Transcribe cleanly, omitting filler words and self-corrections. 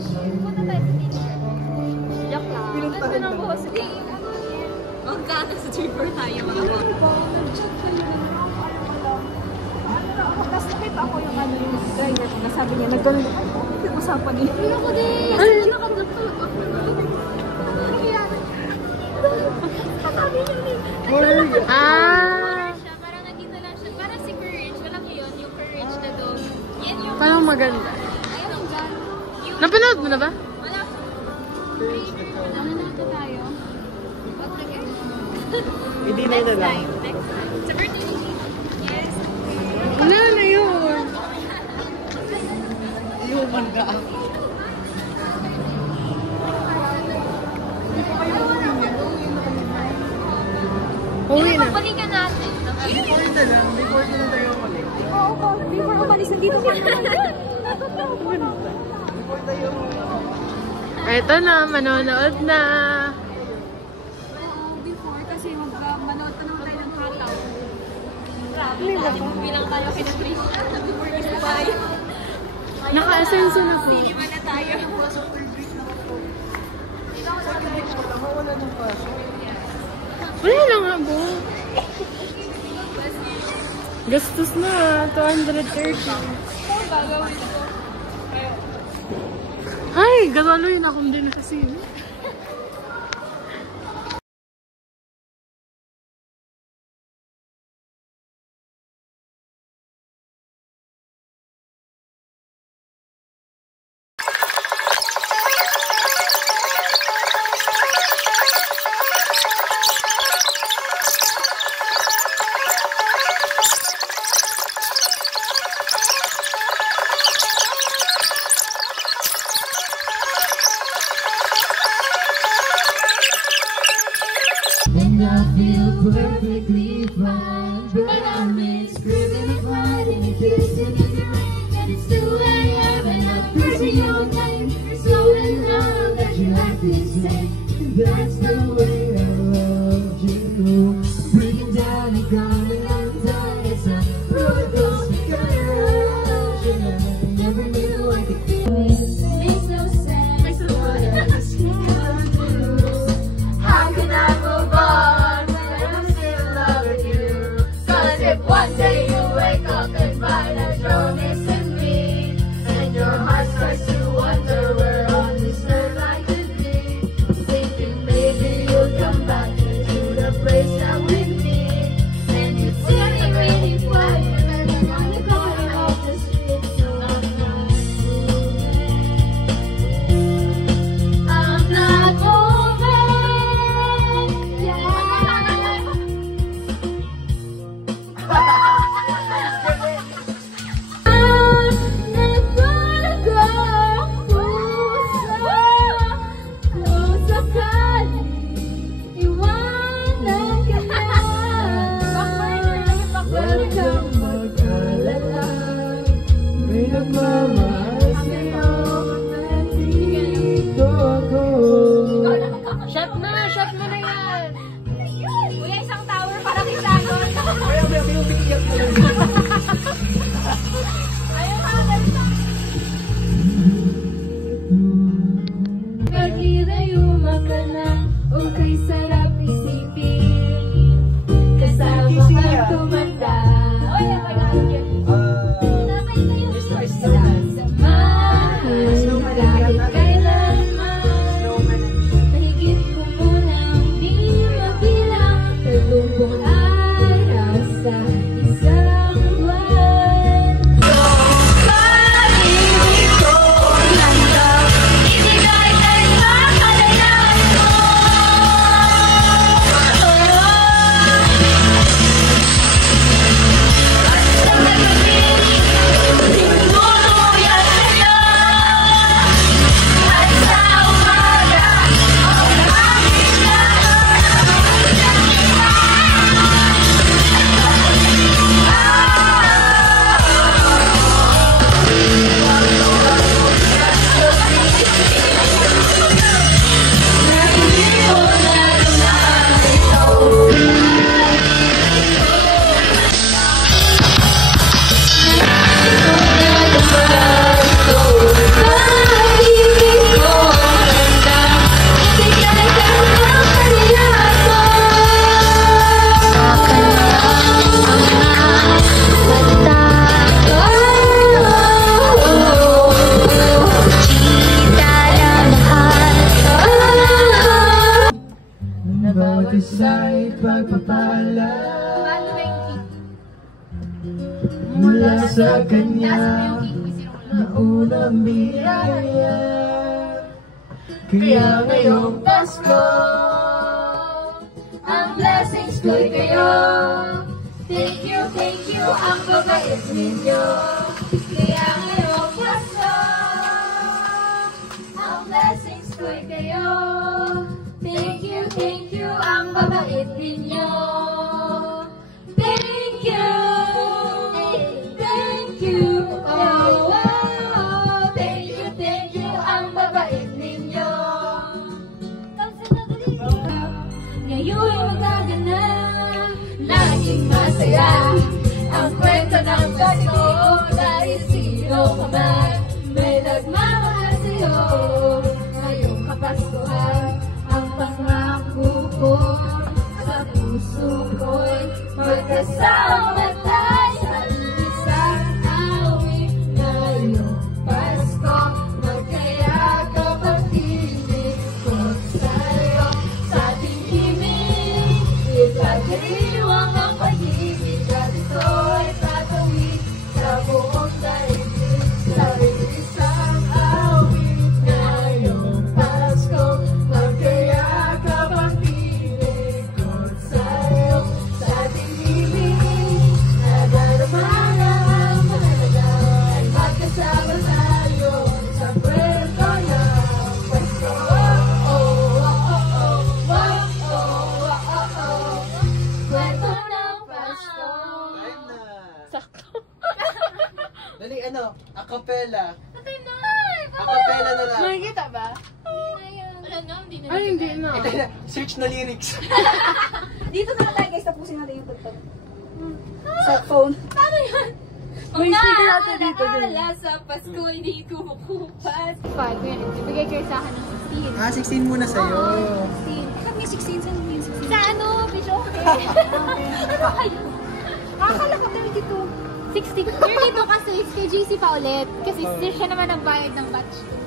Punta tayo sa teacher. Joke lang. Ganda ng boss. Magkano sa tripper tayo mga boss? Nag-chat kayo. Tapos nakita ko yung yung driver ko. Nasabi niya, nagkaroon yung usapan niya. Ano ko din? Ano nakagapto? Sabi niya ni. Parang nagkita lang siya. Parang si Courage. Walang yun. Yung Courage na doon. Yan yung... Parang maganda. Ayun ang dyan. Napanood mo na ba? Wala. Ano na ito tayo? Wag na guys. Hindi na ito lang. Next time. Sa birthday ni Gina. Yes. Wala na yun. Human ka ako. Uwi na. Balikan natin. Before na lang. Before na tayo umalis. Oo, before umalis na dito siya. Before tayo Eto na, manonood na. Before kasi manood pa naman tayo ng hataw. Bilang tayo kinatrish. Before is tayo. Naka-asenso na po. Cinema na tayo. Wala nang pasok. Wala lang nga po. Gastos na, 230. Ay, gagaloy na akong din kasi. And I feel perfectly fine, but I'm screaming and fighting and kissing in the rain. And it's 2 AM and I'm cursing your name. You're so in love that you act insane. And that's the way I love you. Breaking down and coming undone. It's a roller coaster girl. Every minute I can feel it. Makes no sense. What else can I do? How can I move on when I'm still loving you? 'Cause if one day you wake up and find that you're missing me, and your heart starts to wonder where on this earth I could be, thinking maybe you'll come back to the place that we meet, and you see me really quiet on the corner of the street, so I'm not moving. I'm not moving. Yeah. Shot mo na yan. Kuya, isang tower para kay Sagon. Ayun ha, Pagkirayuma ka na, okay sarap isipin. Kasama kang tumanda. Oy, napag-aagyan. Napay kayo. Sasamahan kahit kailanman. Mahigit ko munang di mabilang. Tatlong araw sa isang buwan. husay pagpapala Paano ba yung key? mula sa kanya Taas mo yung key. na unang biyaya. Kaya ngayong Pasko, Ang blessings ko'y kayo. Thank you, ang babait ninyo. Kaya ngayong Pasko, ang blessings ko'y kayo. Thank you, ang babait ninyo. Thank you, oh, oh, thank you, ang babait ninyo. Ngayon magaganap, laging masaya ang kwento ng Pasko. Dahil sino ka man, may nagmamahal sa'yo. Ngayong Kapaskuhan, ang pangako ko sa puso ko'y magkasama tayo sa isang awit. Ngayong Pasko, magkayakap ang tinig ko sa'yo. Sa ating himig, ipagdiriwang ang pag-ibig at ito'y tatawid sa buong daigdig. Sa isang awit, ngayong Pasko, magkayakap ang tinig ko sa'yo. Sa ating himig, nadarama na ang mahalaga ay magkasama tayo sa kwento ng Pasko. Oh, oh, oh, oh, oh, oh, oh, oh, oh. Kwento ng Pasko. Time na. Sakto. Dali, ano, acapella. Patay na! Acapella na lang. Nakikita ba? Wala na, hindi na. Ay, hindi na. Ito na, search na lyrics. Dito na tayo guys, tapusin natin yung TikTok. Sa phone. Paano yan? May sticker natin dito din. Alaala sa Pasko, hindi kumukupas. 5, yan. Ibigay kayo sa akin ng 16. 16 muna sa'yo. 16. Bakit may 16? Saan may 16? Sa ano, video okay. Ano kayo? Akala ko 32. 60. 32 kasi is kay JC pa ulit. Kasi siya naman ang bayad ng batch 2.